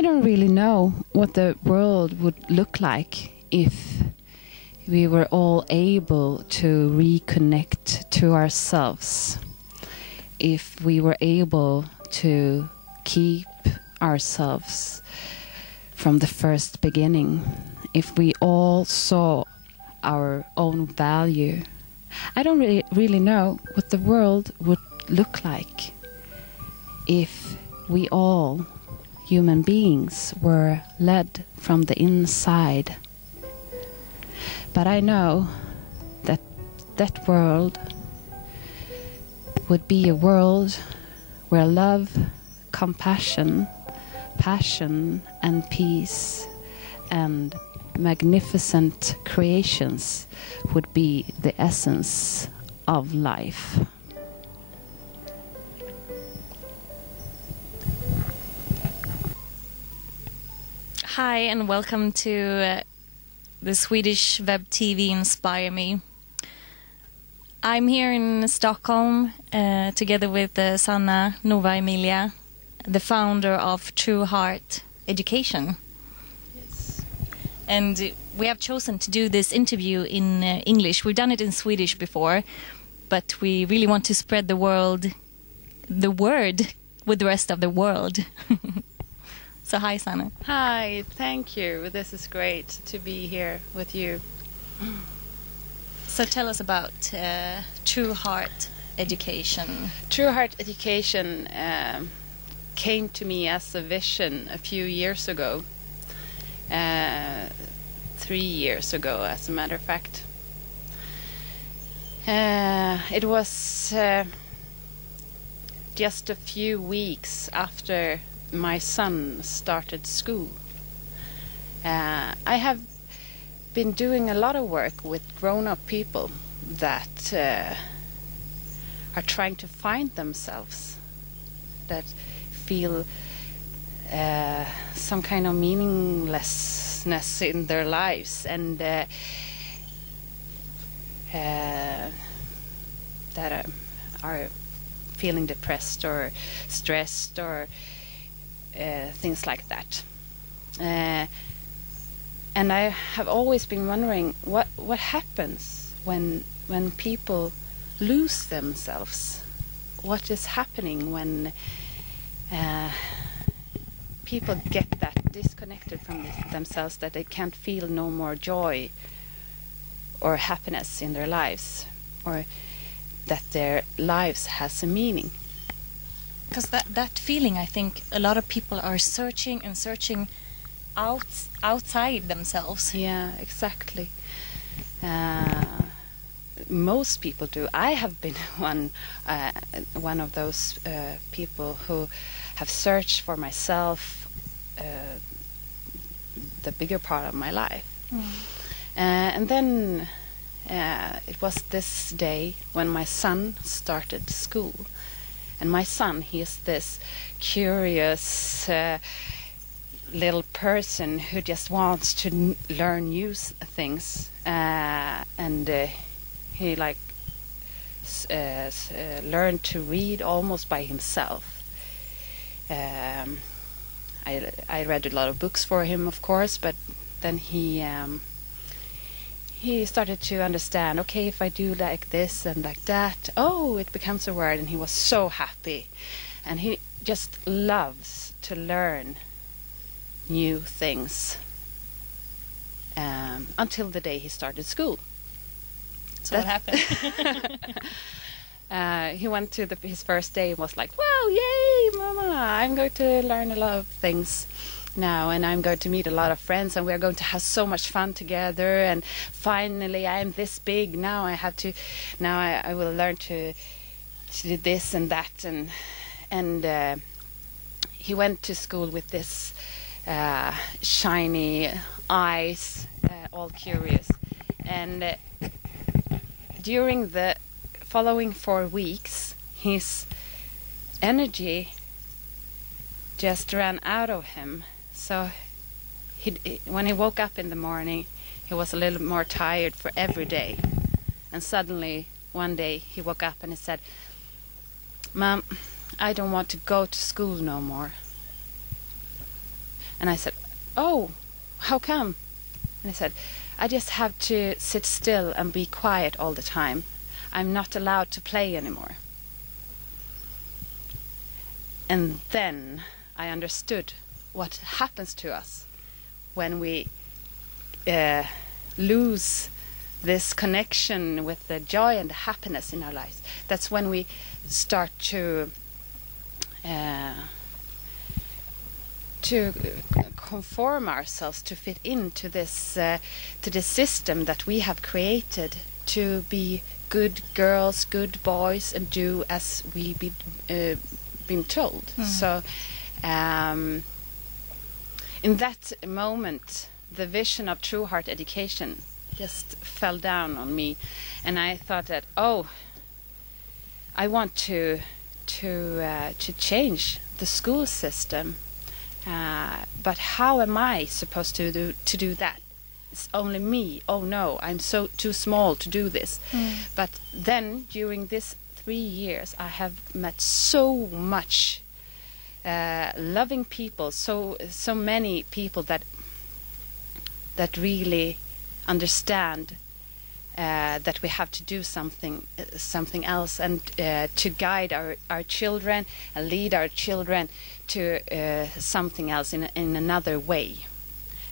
I don't really know what the world would look like if we were all able to reconnect to ourselves, if we were able to keep ourselves from the first beginning, if we all saw our own value. I don't really know what the world would look like if we all, human beings, were led from the inside. But I know that that world would be a world where love, compassion, passion and peace and magnificent creations would be the essence of life. Hi and welcome to the Swedish web TV Inspire Me. I'm here in Stockholm together with Sanna Nova Emilia, the founder of True Heart Education. Yes. And we have chosen to do this interview in English. We've done it in Swedish before, but we really want to spread the word with the rest of the world. So hi, Sanna. Hi, thank you. This is great to be here with you. So tell us about True Heart Education. True Heart Education came to me as a vision a few years ago. 3 years ago, as a matter of fact. It was just a few weeks after my son started school. I have been doing a lot of work with grown-up people that are trying to find themselves, that feel some kind of meaninglessness in their lives, and that are feeling depressed or stressed or things like that. And I have always been wondering what happens when people lose themselves. What is happening when people get that disconnected from themselves, that they can't feel no more joy or happiness in their lives, or that their lives has a meaning. Because that feeling, I think a lot of people are searching outside themselves. Yeah, exactly. Most people do. I have been one of those people who have searched for myself the bigger part of my life. And then it was this day when my son started school. And my son, he is this curious little person who just wants to learn new things, and he learned to read almost by himself. I read a lot of books for him, of course, but then he started to understand, okay, if I do like this and like that, oh, it becomes a word, and he was so happy. And he just loves to learn new things until the day he started school. So what happened? He went to his first day and was like, wow, yay, mama, I'm going to learn a lot of things now, and I'm going to meet a lot of friends, and we're going to have so much fun together, and finally I'm this big, now I will learn to do this and that, and he went to school with this shiny eyes, all curious, and during the following 4 weeks his energy just ran out of him. So when he woke up in the morning, he was a little more tired for every day. And suddenly, one day, he woke up and he said, Mom, I don't want to go to school no more. And I said, "Oh, how come?" And he said, "I just have to sit still and be quiet all the time. I'm not allowed to play anymore." And then I understood what happens to us when we lose this connection with the joy and the happiness in our lives. That's when we start to conform ourselves to fit into this to the system that we have created to be good girls, good boys, and do as we been told. So in that moment, the vision of True Heart education just fell down on me, and I thought that, oh, I want to change the school system, but how am I supposed to do that? It's only me. Oh no, I'm so too small to do this. But then during this 3 years, I have met so much loving people, so many people that really understand that we have to do something else, and to guide our children and lead our children to something else in another way,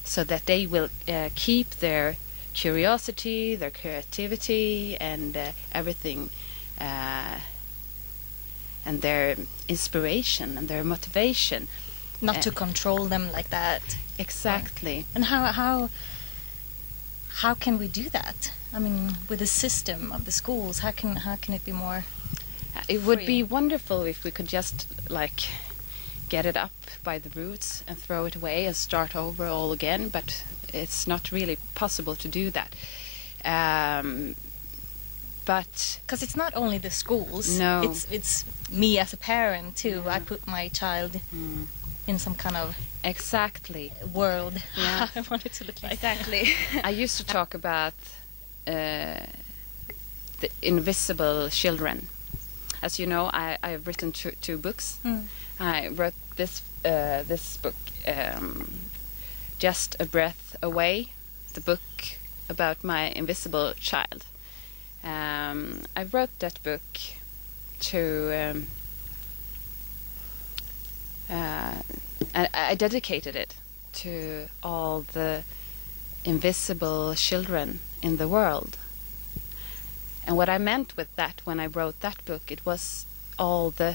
so that they will keep their curiosity, their creativity, and everything, and their inspiration and their motivation. Not to control them like that. Exactly. And how can we do that? I mean, with the system of the schools, how can it be more it would free? be wonderful if we could just get it up by the roots and throw it away and start over all again, but it's not really possible to do that. But because it's not only the schools. No. It's me as a parent too. I put my child in some kind of exactly world. Yeah. I want it to look like. Exactly. I used to talk about the invisible children. As you know, I've written two books. I wrote this book, Just a Breath Away, the book about my invisible child. I wrote that book to I dedicated it to all the invisible children in the world. And what I meant with that when I wrote that book, it was all the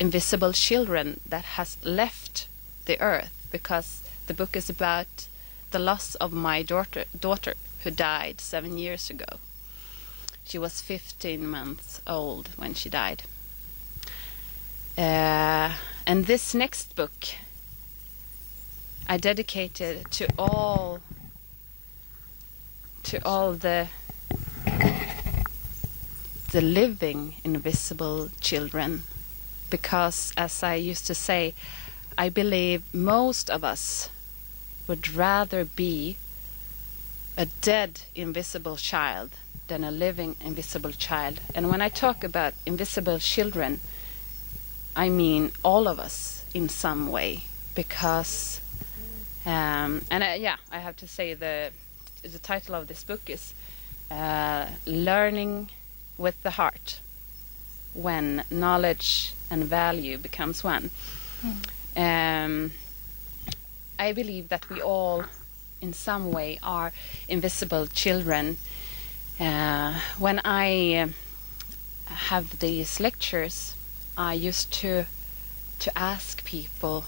invisible children that has left the earth, because the book is about the loss of my daughter who died 7 years ago. She was 15 months old when she died. And this next book I dedicated to all the living invisible children, because, as I used to say, I believe most of us would rather be a dead invisible child than a living invisible child. And when I talk about invisible children, I mean all of us in some way, because I have to say the title of this book is Learning with the Heart, when knowledge and value becomes one. I believe that we all in some way are invisible children. When I have these lectures, I used to ask people,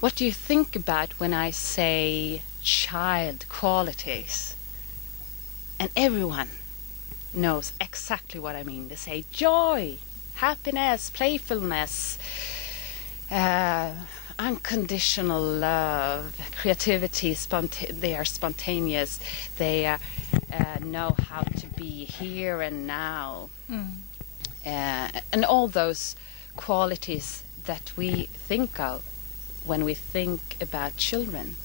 what do you think about when I say child qualities? And everyone knows exactly what I mean. They say joy, happiness, playfulness, unconditional love, creativity, they are spontaneous, they know how to be here and now. And all those qualities that we think of when we think about children.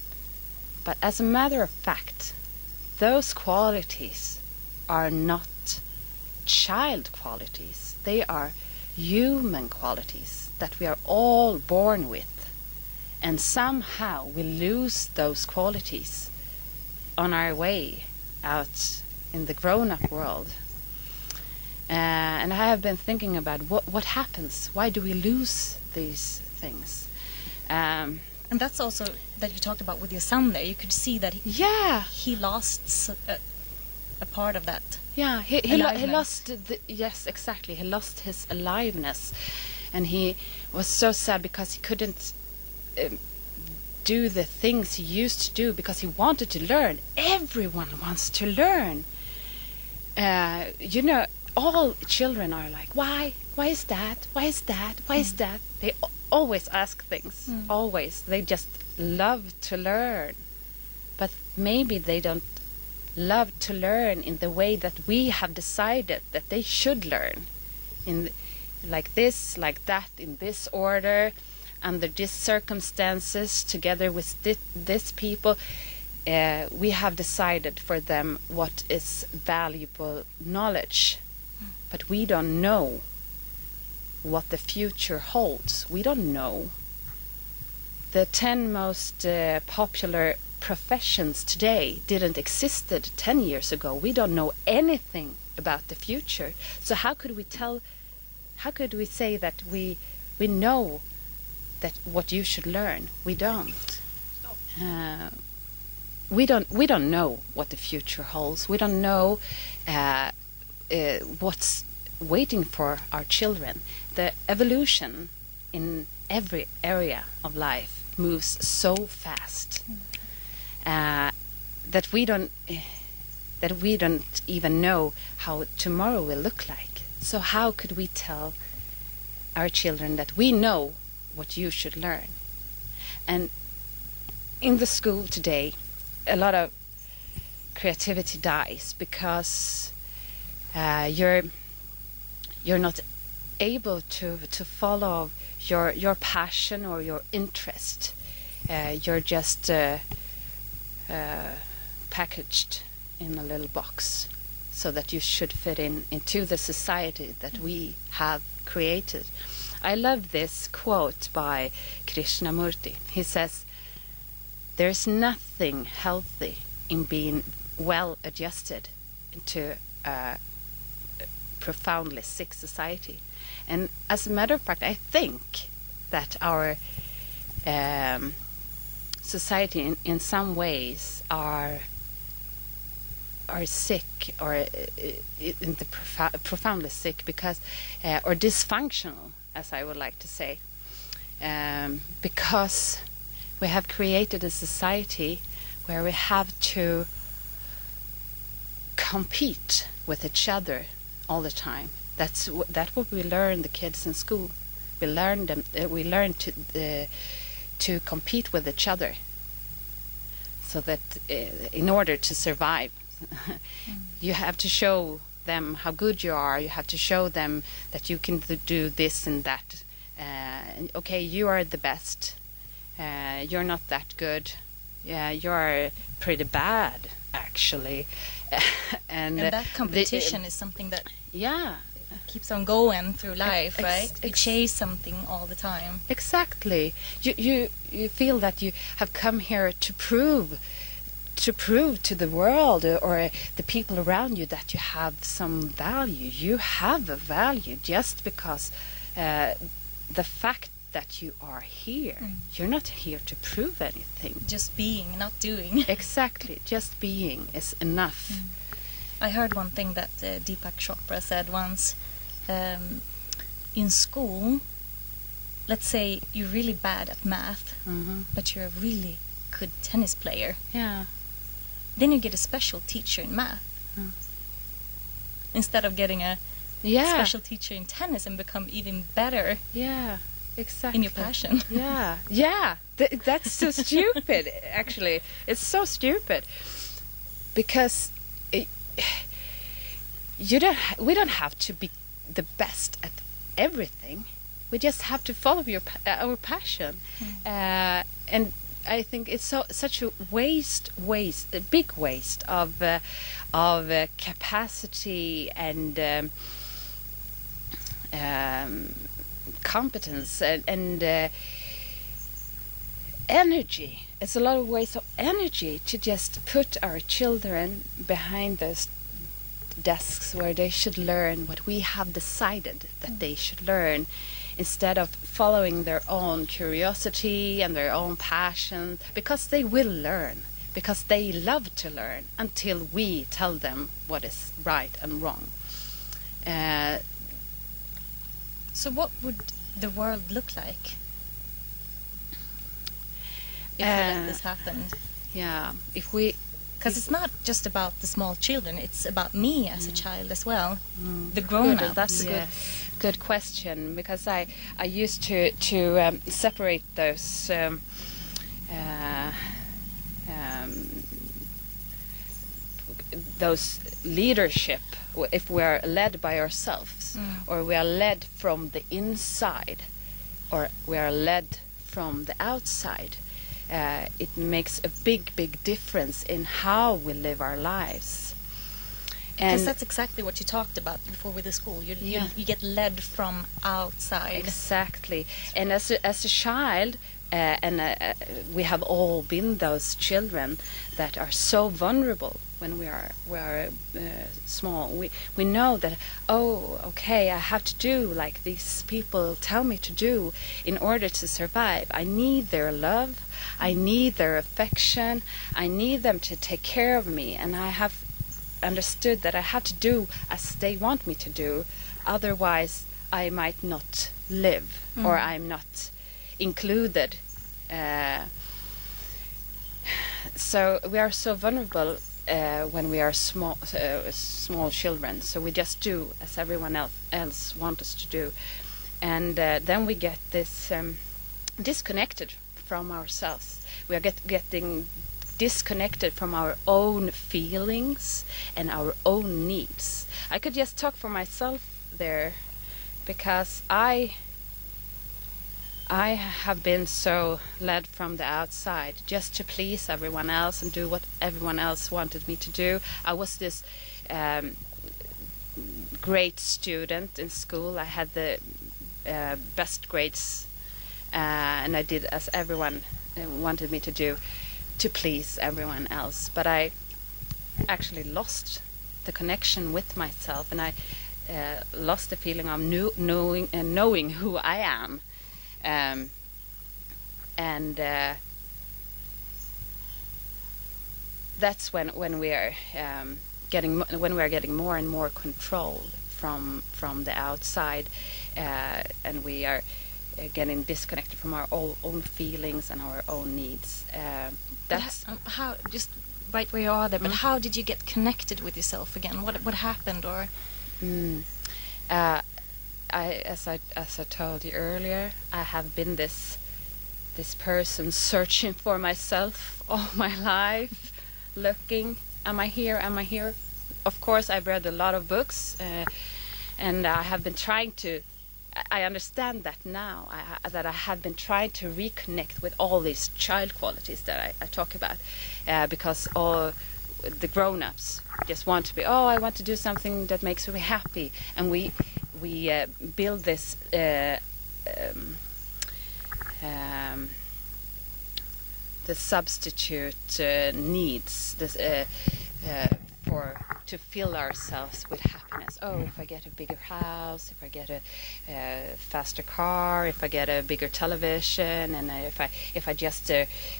But as a matter of fact, those qualities are not child qualities. They are human qualities that we are all born with. and somehow we lose those qualities on our way out in the grown-up world. And I have been thinking about what happens. Why do we lose these things? And that's also that you talked about with your son there. You could see that he lost a part of that. Yeah, he lost yes, exactly. He lost his aliveness, and he was so sad because he couldn't do the things he used to do because he wanted to learn. Everyone wants to learn. You know, all children are like, why is that? Why is that? Why is that? They always ask things. Always. They just love to learn. But maybe they don't love to learn in the way that we have decided that they should learn. In like this, like that, in this order, under these circumstances, together with this people. We have decided for them what is valuable knowledge. But we don't know what the future holds. We don't know. The 10 most popular professions today didn't existed 10 years ago. We don't know anything about the future. So how could we say that we know that what you should learn? We don't. We don't know what the future holds. We don't know what's waiting for our children. The evolution in every area of life moves so fast that we don't even know how tomorrow will look like. So how could we tell our children that we know what you should learn? And in the school today, a lot of creativity dies because you're not able to follow your passion or your interest. You're just packaged in a little box so that you should fit into the society that we have created. I love this quote by Krishnamurti. He says, "There's nothing healthy in being well adjusted into a profoundly sick society." And as a matter of fact, I think that our society in some ways are sick, or in the profoundly sick, because or dysfunctional, as I would like to say, because we have created a society where we have to compete with each other all the time. That's what we learn the kids in school. We learn to compete with each other, so that in order to survive, you have to show them how good you are. You have to show them that you can do this and that. Okay, you are the best. You're not that good. Yeah, you're pretty bad, actually. and that competition is something that yeah keeps on going through life, right? You chase something all the time. Exactly. You feel that you have come here to prove to the world or the people around you that you have some value. You have a value just because the fact that you are here. You're not here to prove anything. Just being, not doing. Exactly. Just being is enough. I heard one thing that Deepak Chopra said once. In school, let's say you're really bad at math, but you're a really good tennis player. Yeah. Then you get a special teacher in math. Instead of getting a special teacher in tennis and become even better. Yeah. Exactly. In your passion. Yeah. That's so stupid, actually. It's so stupid. Because we don't have to be the best at everything. We just have to follow our passion. And I think it's such a a big waste of capacity and competence and energy. It's a lot of waste of energy to just put our children behind those desks where they should learn what we have decided that they should learn, instead of following their own curiosity and their own passion, because they will learn, because they love to learn, until we tell them what is right and wrong. So what would the world look like if we let this happen? Yeah, if we... Because it's not just about the small children, it's about me as a child as well. The grown-ups. That's a good question, because I used to separate those leadership, if we are led by ourselves, or we are led from the inside, or we are led from the outside. It makes a big difference in how we live our lives. Because that's exactly what you talked about before with the school. You get led from outside. Exactly. And as a child, we have all been those children that are so vulnerable when we are small. We know that, oh, okay, I have to do like these people tell me to do in order to survive. I need their love, I need their affection, I need them to take care of me, and I have understood that I have to do as they want me to do, otherwise I might not live, or I'm not included. So we are so vulnerable when we are small children, so we just do as everyone else wants us to do, and then we get this disconnected from ourselves. We are getting disconnected from our own feelings and our own needs. I could just talk for myself there, because I have been so led from the outside just to please everyone else and do what everyone else wanted me to do. I was this great student in school. I had the best grades, and I did as everyone wanted me to do, to please everyone else. But I actually lost the connection with myself, and I lost the feeling of knowing who I am. And that's when we are getting more and more control from the outside, and we are getting disconnected from our own feelings and our own needs. That's how, just right where you are there. But how did you get connected with yourself again? What happened? Or as I told you earlier, I have been this person searching for myself all my life, looking, am I here? Am I here? Of course, I've read a lot of books, and I have been trying to. I understand that now, that I have been trying to reconnect with all these child qualities that I talk about, because all the grown-ups just want to be, oh, I want to do something that makes me happy, and we build this the substitute needs this to fill ourselves with happiness. Oh, if I get a bigger house, if I get a faster car, if I get a bigger television, and if I just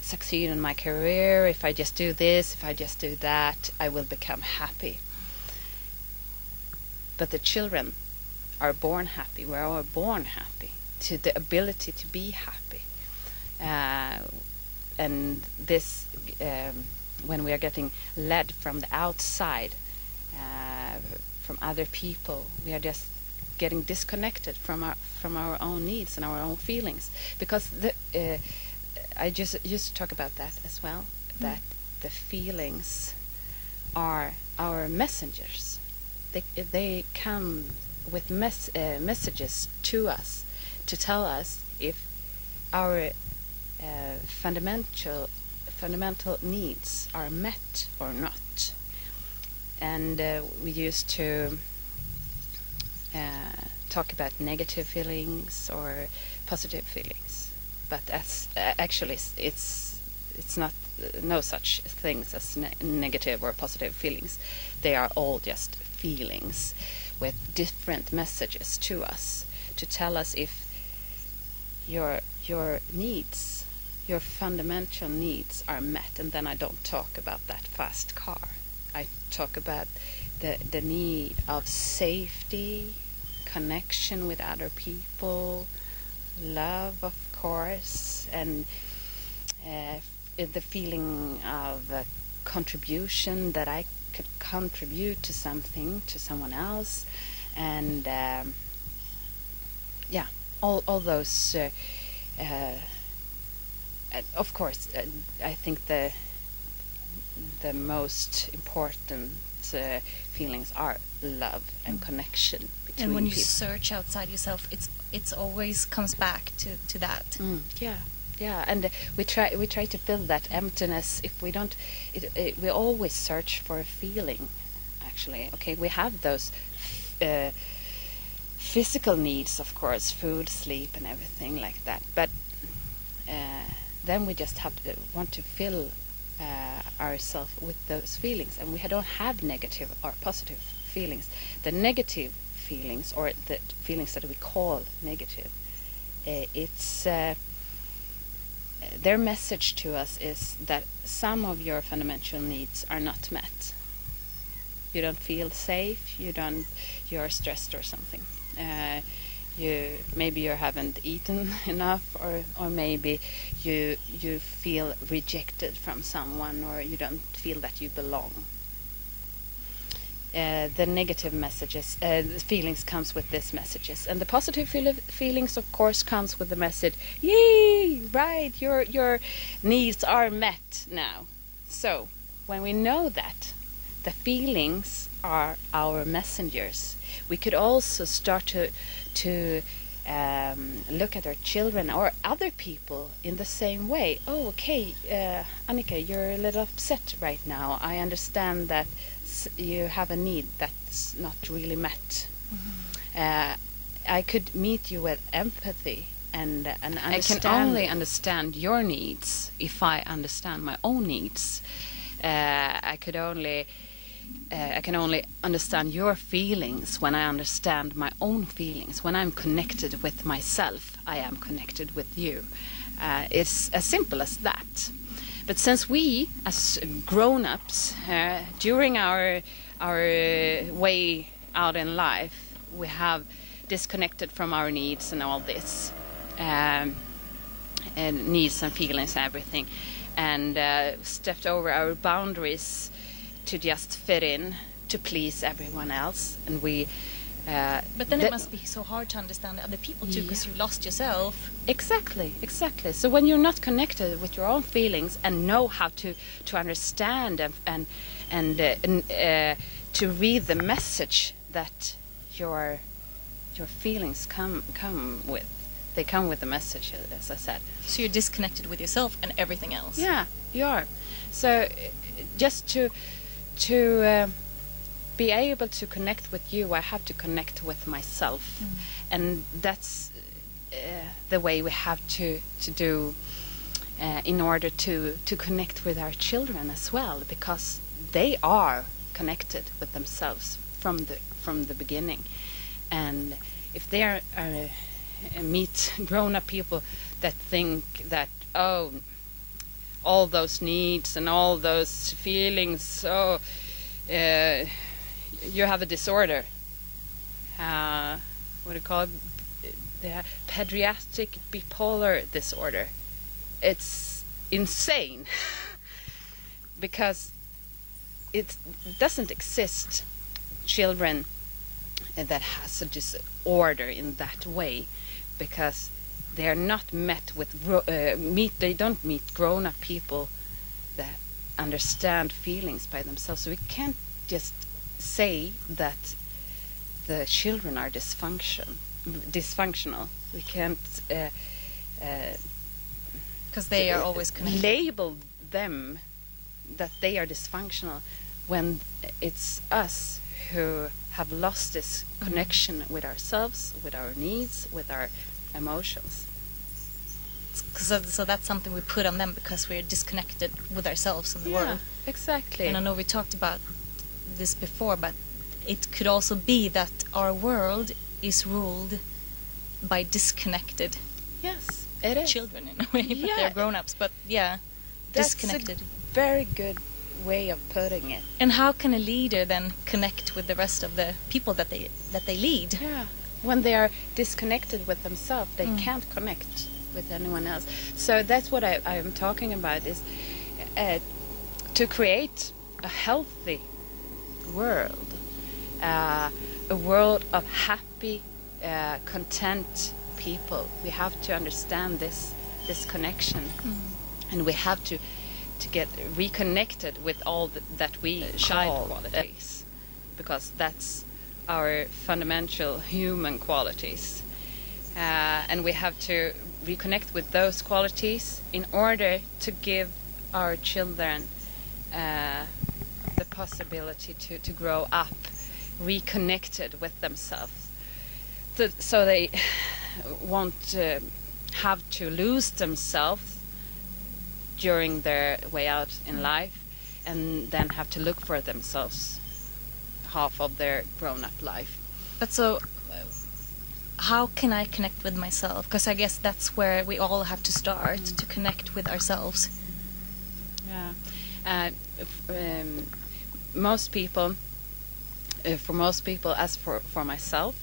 succeed in my career, if I just do this, if I just do that, I will become happy. But the children are born happy. We're all born happy, to the ability to be happy. And this, when we are getting led from the outside, from other people, we are just getting disconnected from our own needs and our own feelings. Because I just used to talk about that as well, that the feelings are our messengers. They come with messages to us to tell us if our fundamental needs are met or not. And we used to talk about negative feelings or positive feelings, but as actually it's not no such things as negative or positive feelings. They are all just feelings with different messages to us to tell us if your needs, your fundamental needs are met. And then I don't talk about that fast car. I talk about the need of safety, connection with other people, love, of course, and the feeling of contribution, that I could contribute to something, to someone else, and yeah, all those. Of course, I think the most important feelings are love and connection between And when you people. search outside yourself, it's always comes back to that. Yeah, and we try to fill that emptiness. If we don't, we always search for a feeling. Actually, okay, we have those physical needs, of course, food, sleep, and everything like that. But then we just have to want to fill ourselves with those feelings, and we don't have negative or positive feelings. The negative feelings, or the feelings that we call negative, it's their message to us is that some of your fundamental needs are not met. You don't feel safe. You're stressed or something. Maybe you haven't eaten enough, or maybe you feel rejected from someone, or you don't feel that you belong. The negative messages, the feelings comes with these messages, and the positive feelings, of course, comes with the message, "Yay! Right, your needs are met now." So when we know that the feelings are our messengers, we could also start to look at our children or other people in the same way. Oh, okay, Annica, you're a little upset right now. I understand that you have a need that's not really met. I could meet you with empathy and understand. I can only understand your needs if I understand my own needs. I can only understand your feelings when I understand my own feelings. When I'm connected with myself, I am connected with you. It's as simple as that. But since we, as grown-ups, during our way out in life, we have disconnected from our needs and all this, and needs and feelings and everything, and stepped over our boundaries to just fit in, to please everyone else, and we. But then it must be so hard to understand other people too, because you lost yourself. Exactly. So when you're not connected with your own feelings and know how to understand and to read the message that your feelings come with, they come with the message, as I said. So you're disconnected with yourself and everything else. Yeah, you are. So just to be able to connect with you, I have to connect with myself, and that's the way we have to do in order to connect with our children as well, because they are connected with themselves from the beginning. And if they are meet grown-up people that think that, oh, all those needs and all those feelings, you have a disorder. What do you call it? The pediatric bipolar disorder. It's insane because it doesn't exist children that has a disorder in that way, because they are not met with they don't meet grown-up people that understand feelings by themselves. So we can't just say that the children are dysfunctional. We can't because they are always connected. Label them that they are dysfunctional when it's us who have lost this connection with ourselves, with our needs, with our emotions. so that's something we put on them because we're disconnected with ourselves and the world. Exactly. And I know we talked about this before, but it could also be that our world is ruled by disconnected Yes, it is. children in a way, but Yeah. they're grown-ups. But yeah, That's disconnected. a very good way of putting it. And how can a leader then connect with the rest of the people that they lead? Yeah. When they are disconnected with themselves, they Mm. can't connect with anyone else. So that's what I'm talking about, is to create a healthy world, a world of happy, content people. We have to understand this connection, and we have to get reconnected with all that we Child call qualities, because that's our fundamental human qualities, and we have to reconnect with those qualities in order to give our children the possibility to grow up reconnected with themselves, so they won't have to lose themselves during their way out in life, and then have to look for themselves half of their grown-up life. But so, how can I connect with myself? Because I guess that's where we all have to start, to connect with ourselves. Yeah. Most people, for most people, as for myself,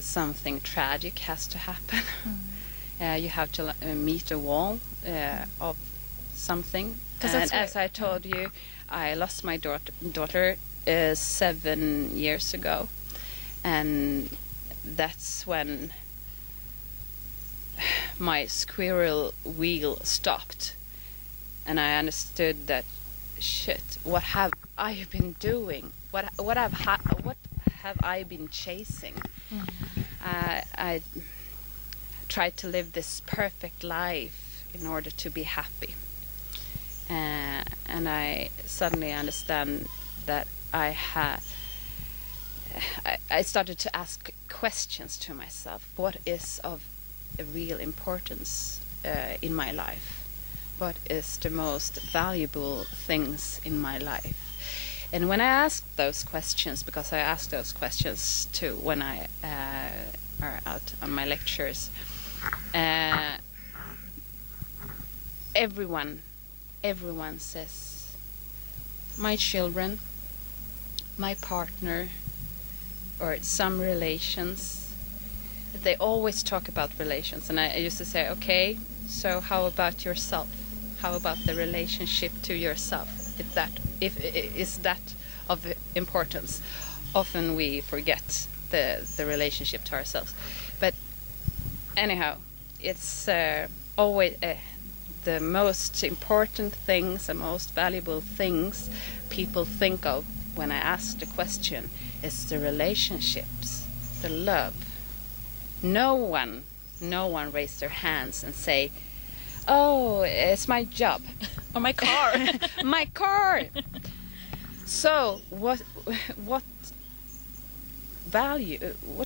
something tragic has to happen. You have to meet a wall of something. 'Cause And that's where- as I told you, I lost my daughter 7 years ago, and that's when my squirrel wheel stopped, and I understood that, shit, what have I been doing? What have I been chasing? I tried to live this perfect life in order to be happy, and I suddenly understand that I started to ask questions to myself. What is of real importance in my life? What is the most valuable things in my life? And when I asked those questions, because I asked those questions too when I are out on my lectures, everyone says, my children, my partner, or some relations. They always talk about relations, and I used to say, okay, so how about yourself? How about the relationship to yourself? If is that of importance? Often we forget the relationship to ourselves. But anyhow, it's always the most important things, the most valuable things people think of when I ask the question is the relationships, the love. No one raised their hands and say, oh, it's my job. Or my car. My car. So what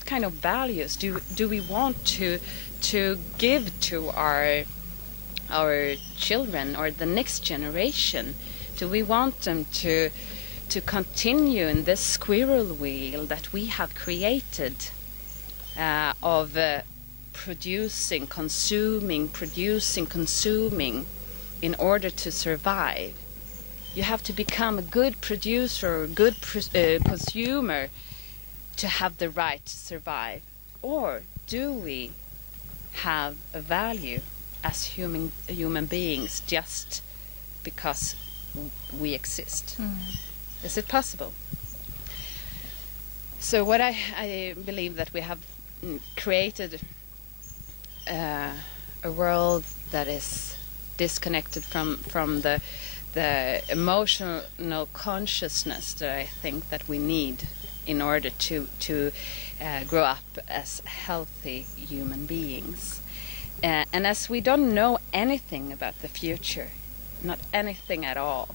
kind of values do we want to give to our children or the next generation? Do we want them to continue in this squirrel wheel that we have created of producing, consuming in order to survive? You have to become a good producer or good consumer to have the right to survive. Or do we have a value as human beings just because we exist? Is it possible? So what I believe that we have created a world that is disconnected from the emotional consciousness that I think that we need in order to grow up as healthy human beings. And as we don't know anything about the future, not anything at all,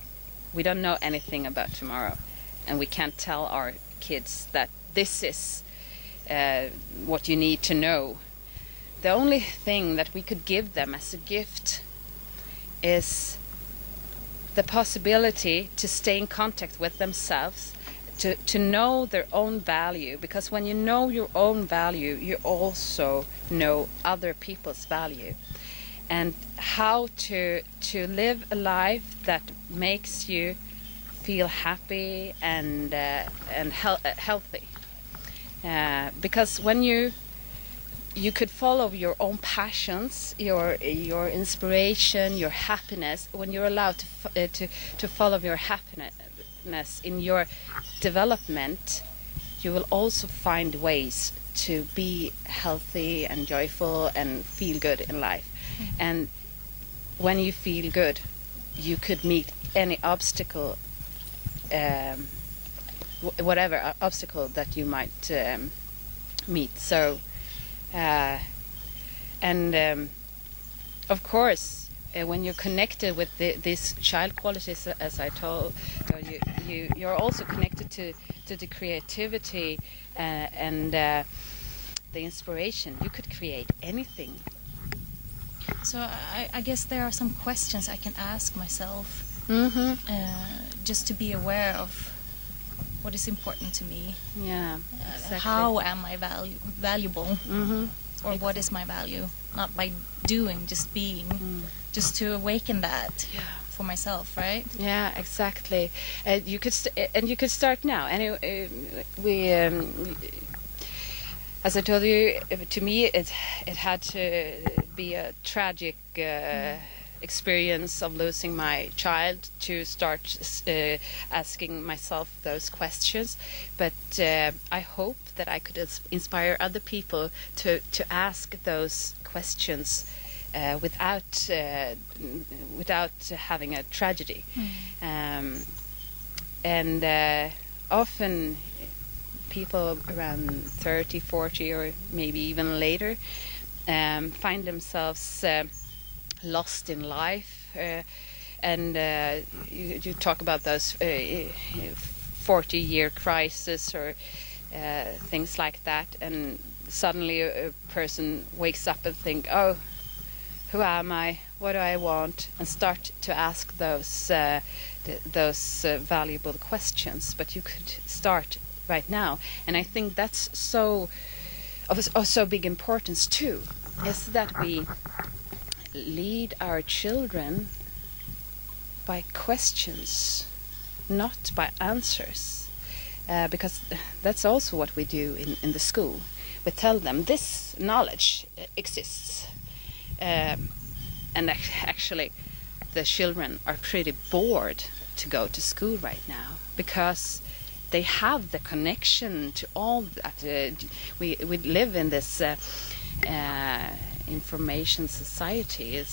we don't know anything about tomorrow, and we can't tell our kids that this is what you need to know. the only thing that we could give them as a gift is the possibility to stay in contact with themselves, to know their own value, because when you know your own value, you also know other people's value, and how to live a life that makes you feel happy and healthy. Because when you could follow your own passions, your inspiration, your happiness. When you're allowed to follow your happiness in your development, you will also find ways to be healthy and joyful and feel good in life. And when you feel good, you could meet any obstacle, whatever obstacle that you might meet. So. Of course, when you're connected with these child qualities, as I told you, you're also connected to the creativity and the inspiration. You could create anything. So I guess there are some questions I can ask myself, just to be aware of what is important to me. Yeah, exactly. How am I valuable? Or what is my value? Not by doing, just being. Just to awaken that for myself, right? Yeah, exactly. You could start now. Anyway, we, as I told you, to me it had to be a tragic experience of losing my child to start asking myself those questions. But I hope that I could inspire other people to ask those questions without having a tragedy. And often people around 30, 40, or maybe even later find themselves lost in life, and you talk about those 40-year crisis or things like that, and suddenly a person wakes up and think, oh, who am I, what do I want, and start to ask those valuable questions. But you could start right now, and I think that's of so big importance too, is that we lead our children by questions, not by answers, because that's also what we do in the school. We tell them this knowledge exists, and actually the children are pretty bored to go to school right now, because they have the connection to all that. We live in this information society.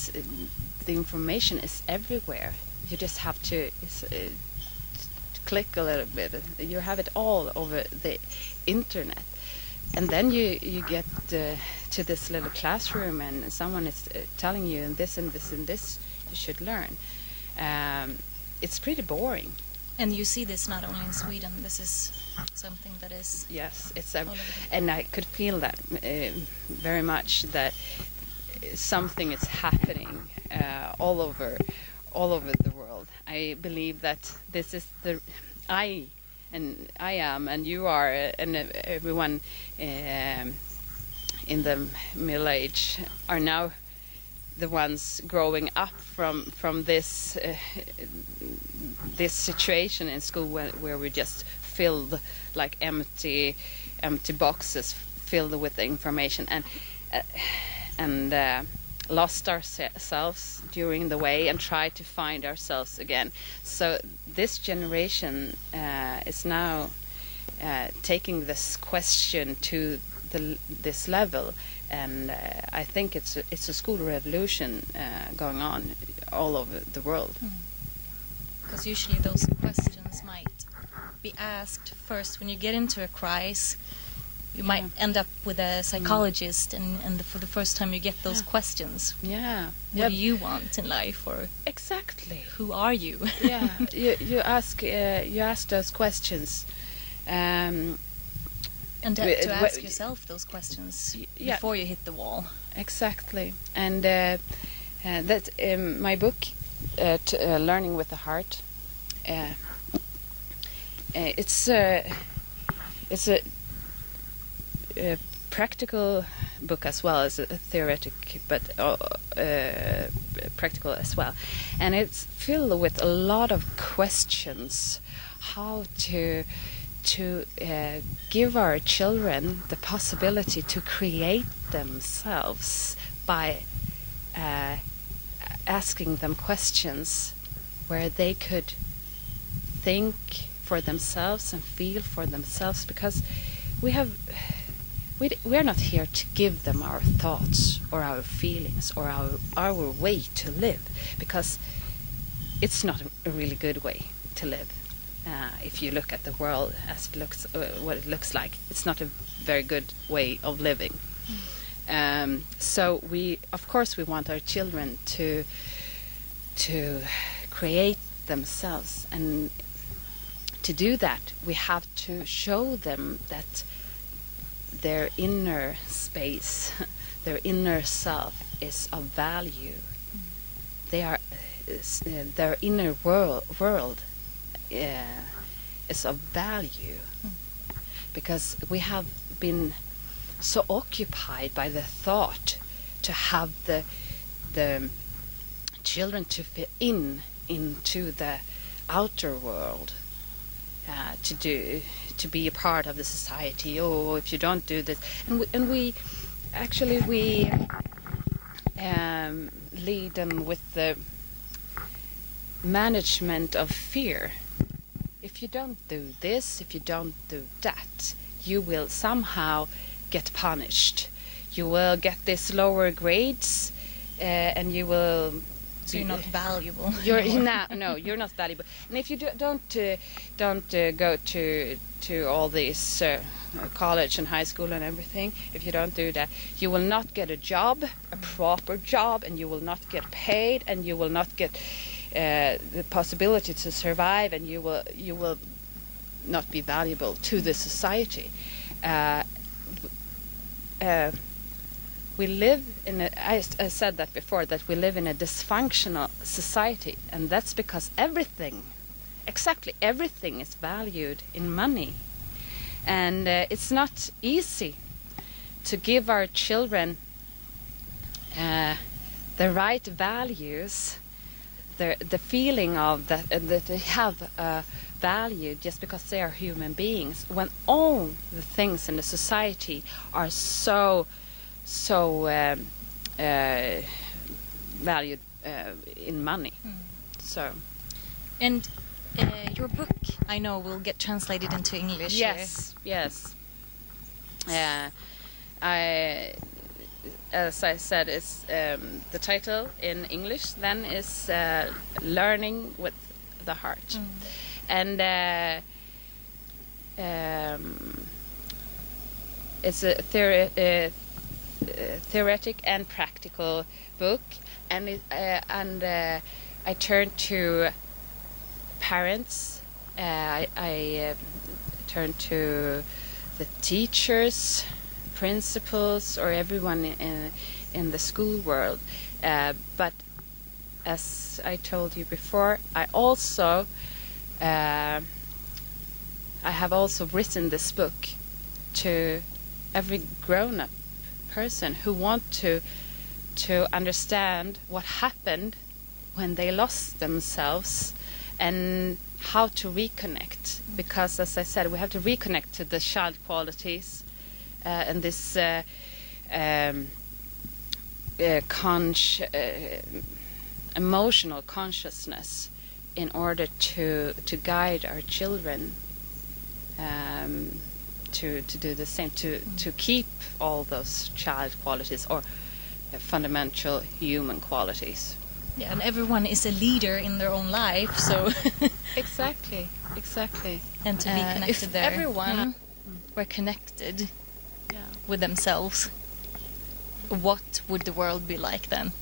The information is everywhere. You just have to click a little bit. You have it all over the internet, and then you get to this little classroom, and someone is telling you, and this and this and this you should learn. It's pretty boring. And you see this not only in Sweden. This is something that is... Yes, and I could feel that very much, that something is happening all over the world. I believe that this is I am, and you are, and everyone in the middle age are now the ones growing up from this this situation in school, where we just filled like empty boxes filled with the information, and lost ourselves during the way, and tried to find ourselves again. So this generation is now taking this question to this level, and I think it's a school revolution going on all over the world. Because usually those questions might be asked first when you get into a crisis. You might end up with a psychologist, and for the first time you get those questions. Yeah. What do you want in life, or exactly who are you? Yeah, you ask those questions, and And to ask yourself those questions before you hit the wall. Exactly. And that my book, Learning with the Heart, it's a practical book as well as a theoretic, but practical as well. And it's filled with a lot of questions, how to give our children the possibility to create themselves by asking them questions where they could think for themselves and feel for themselves, because we're not here to give them our thoughts or our feelings or our way to live, because it's not a really good way to live. If you look at the world as it looks, what it looks like, it's not a very good way of living. So of course we want our children to create themselves, and to do that we have to show them that their inner space, their inner self is of value. They are their inner world is of value, because we have been so occupied by the thought to have the children to fit into the outer world, to be a part of the society. Oh, if you don't do this, and we lead them with the management of fear. If you don't do this, if you don't do that, you will somehow get punished. You will get these lower grades, and you will. So you're not valuable. You're you're not valuable. And if you don't go to all these college and high school and everything, if you don't do that, you will not get a job, a proper job, and you will not get paid, and you will not get the possibility to survive, and you will not be valuable to the society. We live in I said that before, that we live in a dysfunctional society, and that's because exactly everything is valued in money. And it's not easy to give our children the right values, the feeling of that they have value just because they are human beings, when all the things in the society are so valued in money. So, and your book, I know, will get translated into English. Yes. As I said, it's the title in English then is Learning with the Heart, and it's a theoretic and practical book, and I turn to parents, I turn to the teachers, principals, or everyone in the school world, but as I told you before, I have also written this book to every grown-up person who want to understand what happened when they lost themselves and how to reconnect, because as I said, we have to reconnect to the child qualities and this emotional consciousness in order to guide our children to do the same, to keep all those child qualities or fundamental human qualities. Yeah, and everyone is a leader in their own life, so exactly. And to be connected if there. everyone were connected with themselves, what would the world be like then?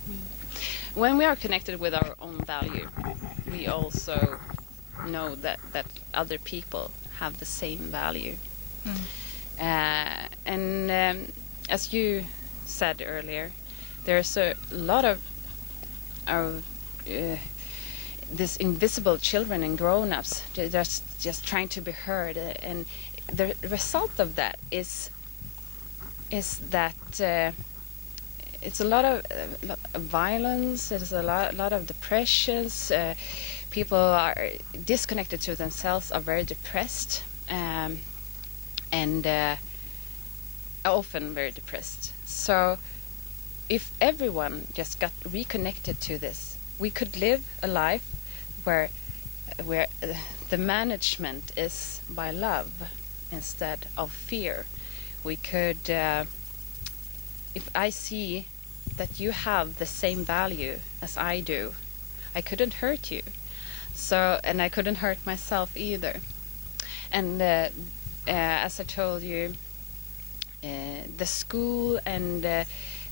When we are connected with our own value, we also know that other people have the same value. And as you said earlier, there's a lot of this invisible children and grown-ups just trying to be heard, and the result of that is that it's a lot of violence. There's a lot of depressions. People are disconnected to themselves, are very depressed, and often very depressed. So if everyone just got reconnected to this, we could live a life where the management is by love instead of fear. We could, if I see that you have the same value as I do, I couldn't hurt you. So, and I couldn't hurt myself either. And as I told you, the school and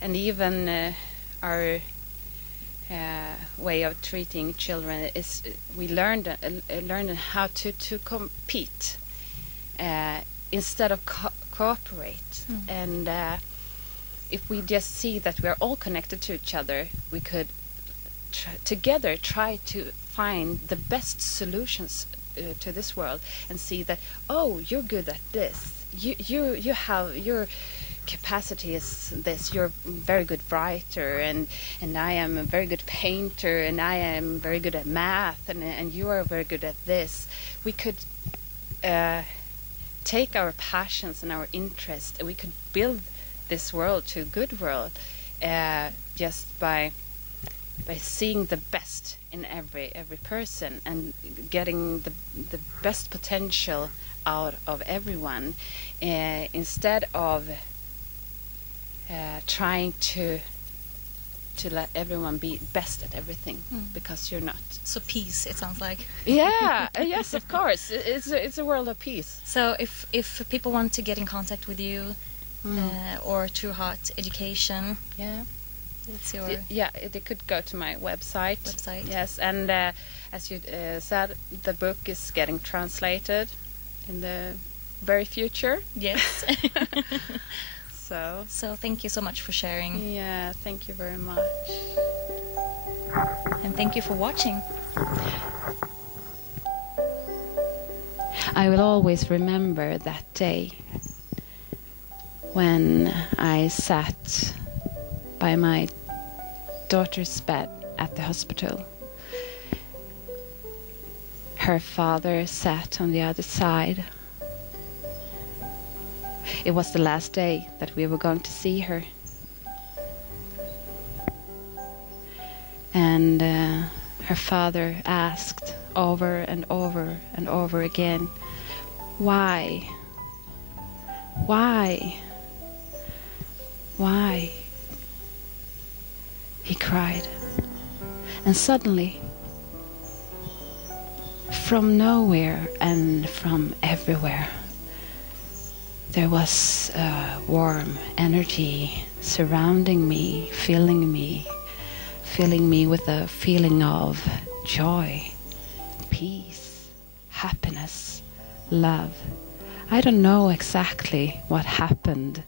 even our way of treating children is we learned how to compete instead of cooperate. And if we just see that we are all connected to each other, we could together try to find the best solutions to this world, and see that, oh, you're good at this, you have your capacity is this, you're a very good writer, and I am a very good painter, and I am very good at math, and you are very good at this. We could take our passions and our interests, and we could build this world to a good world just by seeing the best in every person and getting the best potential out of everyone, instead of trying to let everyone be best at everything, because you're not. So peace, it sounds like. Yeah, yes, of course. It's a world of peace. So if people want to get in contact with you, or True Heart Education, it's your they could go to my website. Yes, and as you said, the book is getting translated in the very future. Yes. So thank you so much for sharing. Yeah, thank you very much. And thank you for watching. I will always remember that day when I sat by my daughter's bed at the hospital. Her father sat on the other side. It was the last day that we were going to see her. And her father asked over and over and over again, why? Why? Why? He cried. And suddenly, from nowhere and from everywhere, there was a warm energy surrounding me, filling me with a feeling of joy, peace, happiness, love. I don't know exactly what happened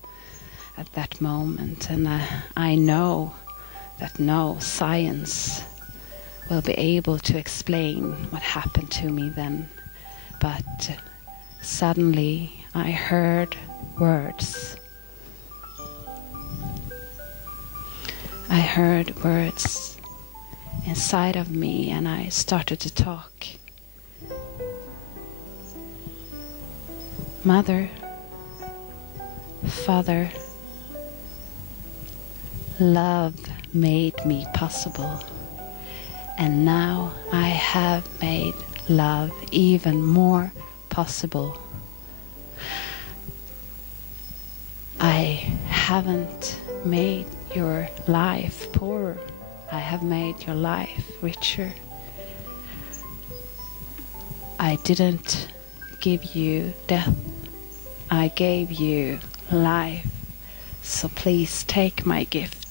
at that moment, and I know that no science will be able to explain what happened to me then, but suddenly I heard words. I heard words inside of me, and I started to talk. Mother, Father, love made me possible, and now I have made love even more possible. I haven't made your life poorer. I have made your life richer. I didn't give you death. I gave you life. So please take my gift